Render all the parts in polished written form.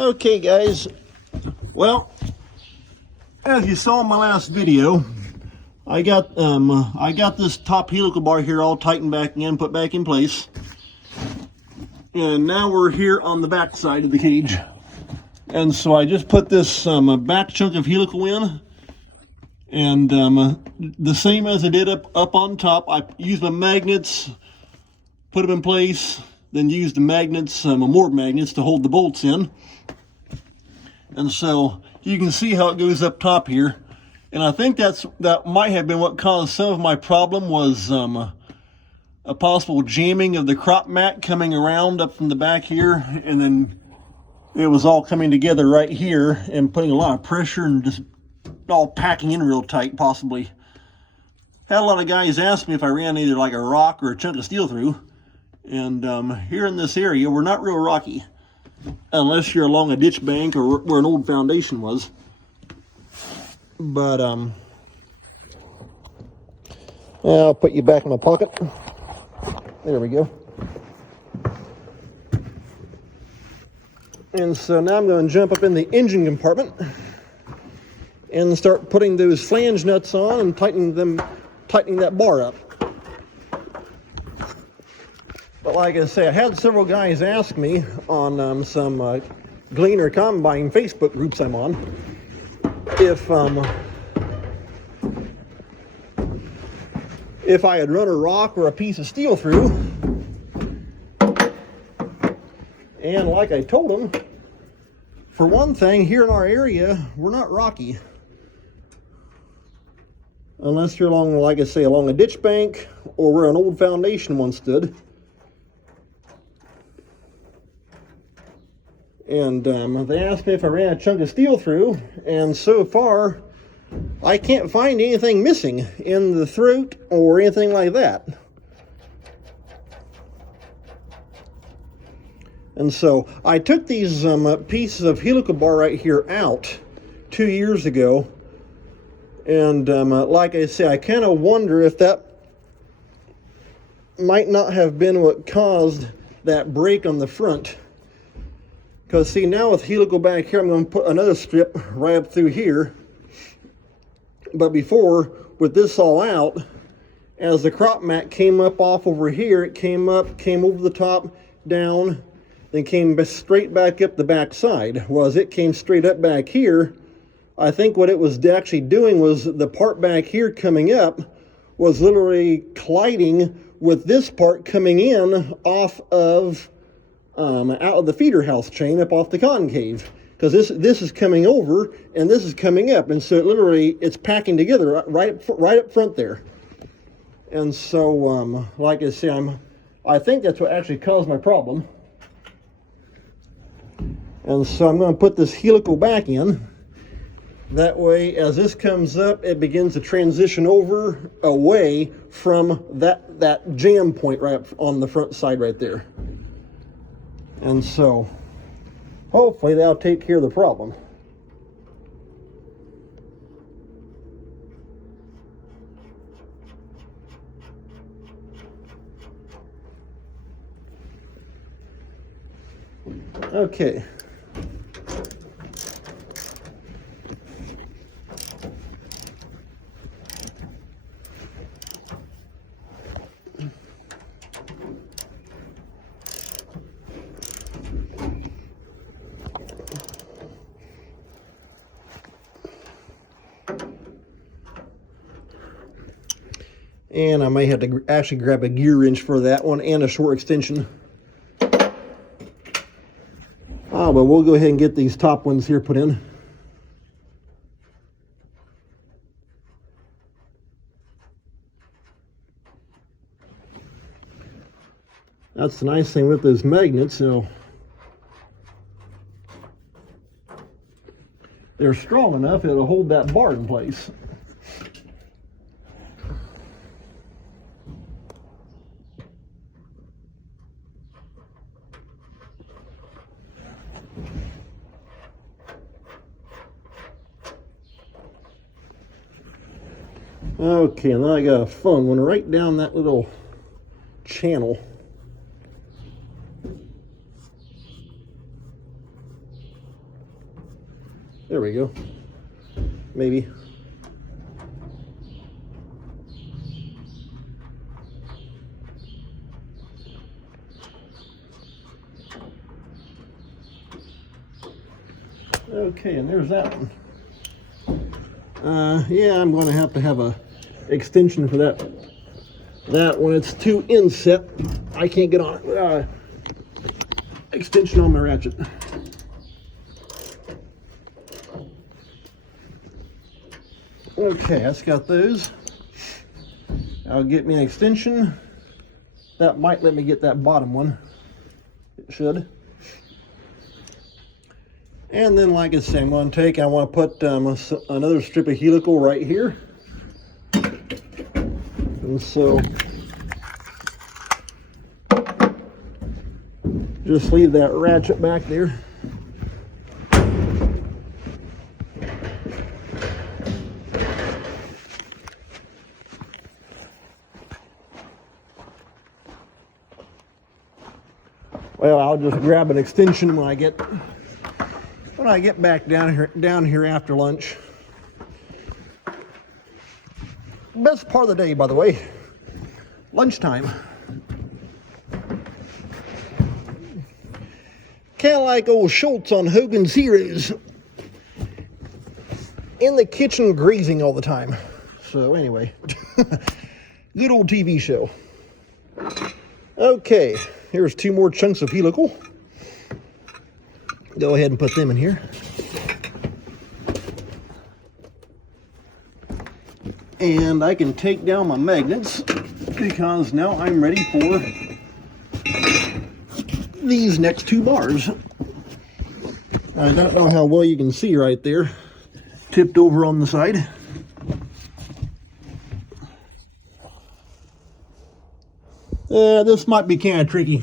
Okay guys, well, as you saw in my last video, I got this top helical bar here all tightened back in, put back in place. And now we're here on the back side of the cage. And so I just put this back chunk of helical in, and the same as I did up on top, I used my magnets, put them in place, then used the magnets, more magnets to hold the bolts in. And so you can see how it goes up top here. And I think that might have been what caused some of my problem, was a possible jamming of the crop mat coming around up from the back here, and then it was all coming together right here and putting a lot of pressure and just all packing in real tight, possibly. Had a lot of guys ask me if I ran either like a rock or a chunk of steel through. And here in this area, we're not real rocky, unless you're along a ditch bank or where an old foundation was. But I'll put you back in my pocket. There we go. And so now I'm going to jump up in the engine compartment and start putting those flange nuts on and tightening that bar up. But like I say, I had several guys ask me on some Gleaner Combine Facebook groups I'm on if I had run a rock or a piece of steel through. And like I told them, for one thing, here in our area, we're not rocky. Unless you're along, like I say, along a ditch bank or where an old foundation once stood. And they asked me if I ran a chunk of steel through, and so far I can't find anything missing in the throat or anything like that. And so I took these pieces of helical bar right here out 2 years ago, and like I say, I kind of wonder if that might not have been what caused that break on the front. Because see, now with helical back here, I'm going to put another strip right up through here. But before, with this all out, as the crop mat came up off over here, it came up, came over the top, down, then came straight back up the back side. Well, as it came straight up back here, I think what it was actually doing was the part back here coming up was literally colliding with this part coming in off of out of the feeder house chain up off the concave, because this is coming over and this is coming up, and so it literally, it's packing together right up front there. And so like I say, I think that's what actually caused my problem. And so I'm going to put this helical back in. That way, as this comes up, it begins to transition over away from that jam point right up on the front side right there. And so, hopefully that'll take care of the problem. Okay. And I may have to actually grab a gear wrench for that one and a short extension. But we'll go ahead and get these top ones here put in. That's the nice thing with those magnets, they're strong enough, it'll hold that bar in place. Okay, and then I got a fun one right down that little channel. there we go. Maybe. Okay, and there's that one. Yeah, I'm going to have a extension for that. That one, it's too inset. I can't get on it. Extension on my ratchet. Okay, that's got those. I'll get me an extension. That might let me get that bottom one. It should. And then, like I say, I want to put another strip of helical right here. And so, just leave that ratchet back there. Well, I'll just grab an extension when I get back down here after lunch. Best part of the day, by the way, lunchtime. Kind of like old Schultz on Hogan's Heroes. In the kitchen greasing all the time. So anyway, good old TV show. Okay, here's 2 more chunks of helical. Go ahead and put them in here. And I can take down my magnets because now I'm ready for these next 2 bars. I don't know how well you can see right there, tipped over on the side. This might be kind of tricky.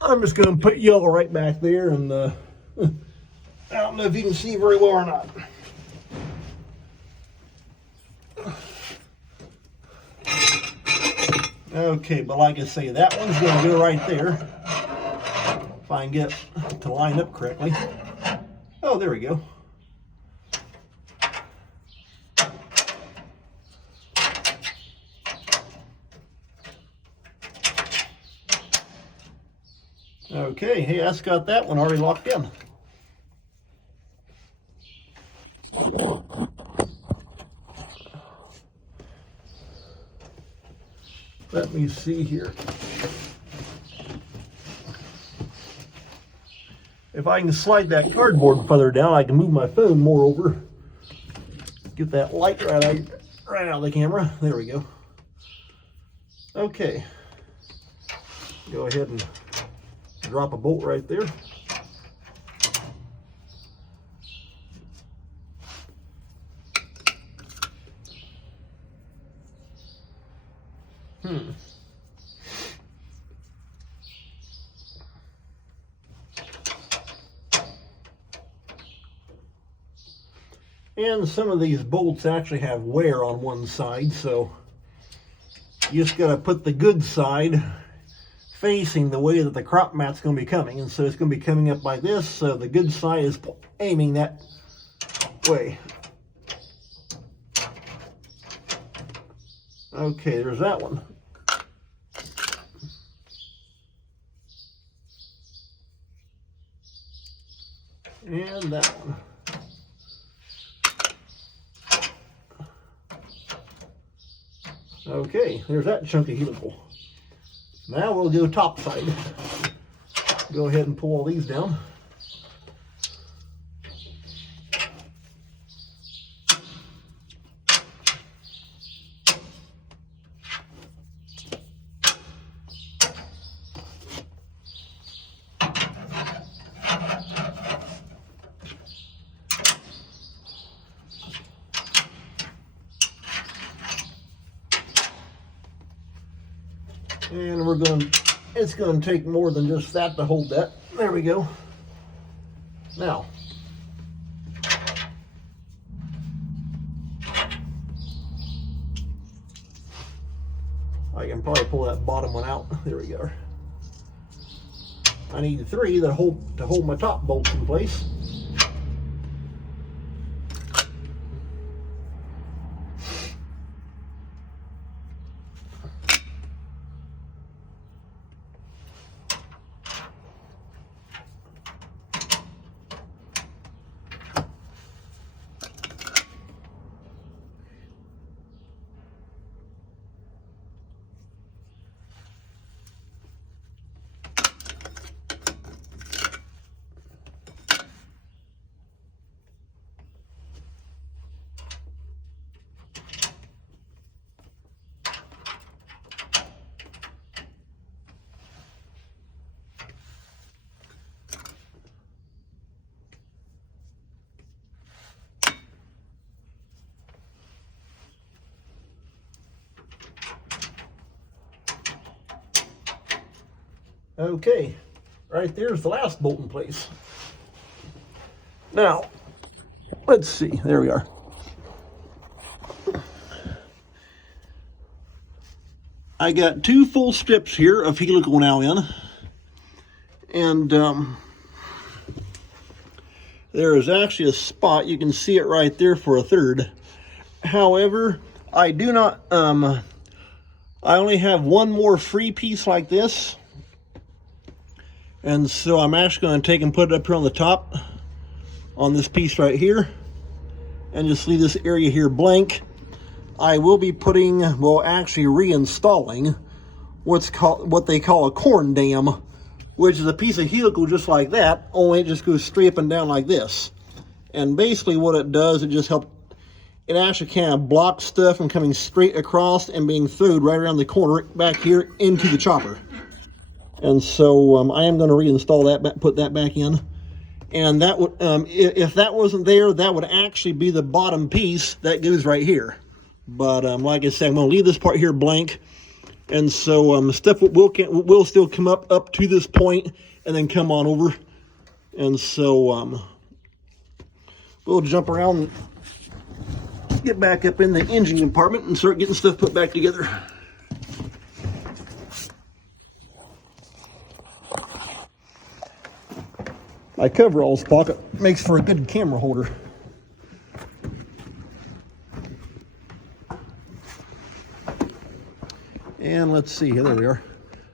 I'm just going to put yellow right back there, and I don't know if you can see very well or not. Okay, but like I say, that one's going to go right there. If I can get to line up correctly. Oh, there we go. Okay, hey, that's got that one already locked in. Let me see here. If I can slide that cardboard further down, I can move my phone more over. Get that light right out of the camera. There we go. Okay. Go ahead and drop a bolt right there. And some of these bolts actually have wear on one side, so you just got to put the good side facing the way that the crop mat's going to be coming. And so it's going to be coming up like this, so the good side is aiming that way. Okay, there's that one. And that one. Okay, there's that chunk of helical. Now we'll go top side. Go ahead and pull all these down. And it's going to take more than just that to hold that. There we go. Now, I can probably pull that bottom one out. There we go. I need 3 to hold my top bolts in place. Okay, right there's the last bolt in place. Now, let's see, there we are. I got 2 full strips here of helical now in, and there is actually a spot, you can see it right there for a third. However, I do not, I only have 1 more free piece like this, and so I'm actually going to take and put it up here on the top, on this piece right here, and just leave this area here blank. I will be putting, well, actually reinstalling what they call a corn dam, which is a piece of helical just like that, only it just goes straight up and down like this. And basically what it does, it just helps, it actually kind of blocks stuff from coming straight across and being thrown right around the corner back here into the chopper. And so I am going to reinstall that, put that back in. And that would, if that wasn't there, that would actually be the bottom piece that goes right here. But like I said, I'm going to leave this part here blank, and so stuff will still come up to this point and then come on over. And so we'll jump around, get back up in the engine compartment and start getting stuff put back together. My coveralls pocket makes for a good camera holder. And let's see, there we are.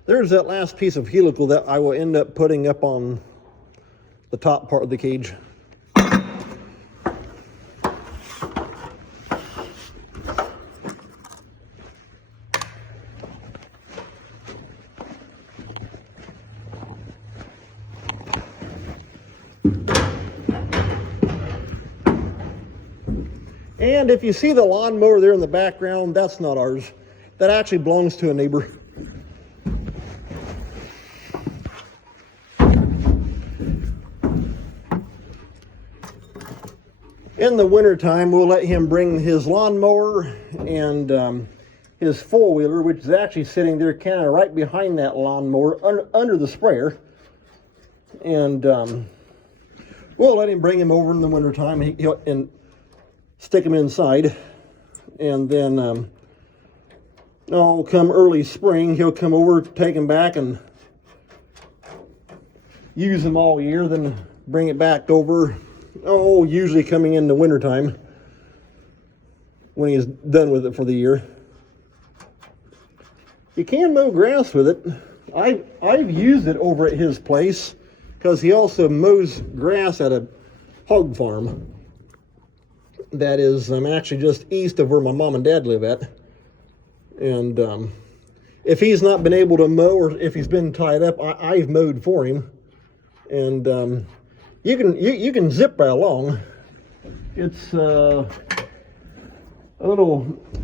There's that last piece of helical that I will end up putting up on the top part of the cage. And if you see the lawnmower there in the background, that's not ours. That actually belongs to a neighbor. In the wintertime, we'll let him bring his lawnmower and his four-wheeler, which is actually sitting there kind of right behind that lawnmower under the sprayer. And we'll let him bring him over in the wintertime and stick him inside. And then come early spring, he'll come over, take them back, and use them all year, then bring it back over, usually coming in the wintertime when he's done with it for the year. You can mow grass with it. I've used it over at his place because he also mows grass at a hog farm that is actually just east of where my mom and dad live at. And if he's not been able to mow, or if he's been tied up, I've mowed for him. And you can zip right along. It's a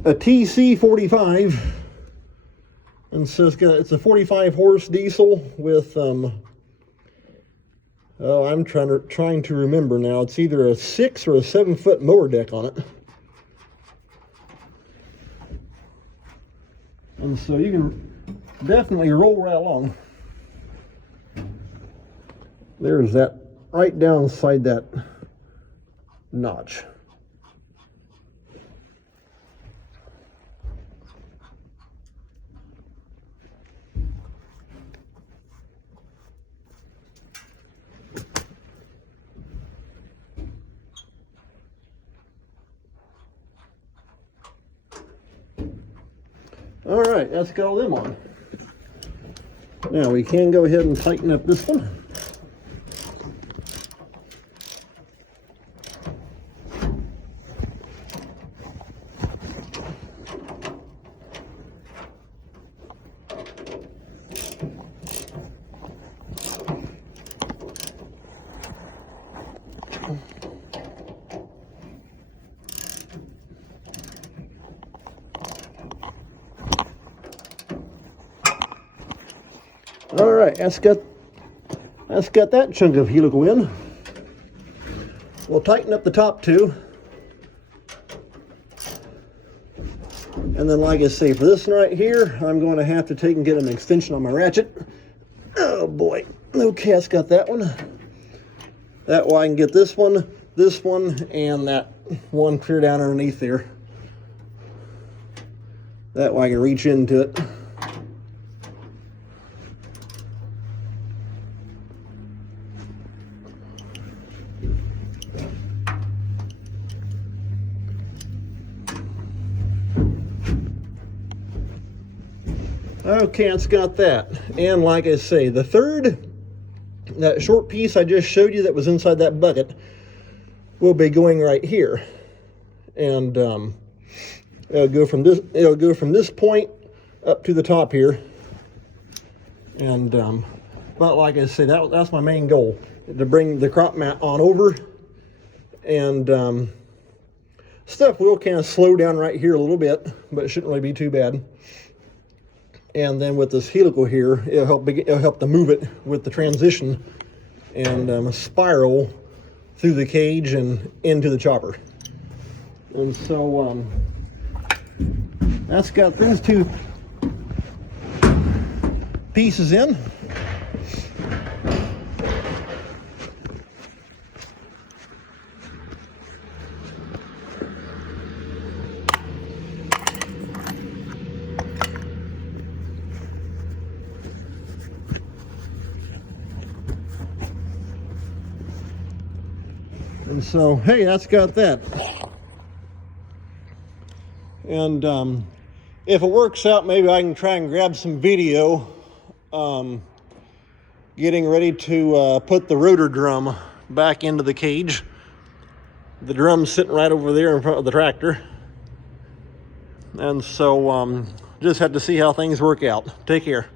TC45, and so it's a 45 horse diesel with I'm trying to remember now. It's either a 6 or a 7 foot mower deck on it. And so you can definitely roll right along. There's that right down inside that notch. All right, let's get all them on. Now we can go ahead and tighten up this one. All right, that's got that chunk of helical in. We'll tighten up the top two. And then, like I say, for this one right here, I'm going to have to take and get an extension on my ratchet. Oh boy. Okay, that's got that one. That way I can get this one, and that one clear down underneath there. That way I can reach into it. Okay, it's got that. And like I say, the third, that short piece I just showed you that was inside that bucket, will be going right here. And it'll go from this point up to the top here. And but like I say, that's my main goal, to bring the crop mat on over. And stuff will kind of slow down right here a little bit, but it shouldn't really be too bad. And then with this helical here, it'll help to move it with the transition and spiral through the cage and into the chopper. And so that's got these two pieces in. And so, hey, that's got that. And if it works out, maybe I can try and grab some video getting ready to put the rotor drum back into the cage. The drum's sitting right over there in front of the tractor. And so just have to see how things work out. Take care.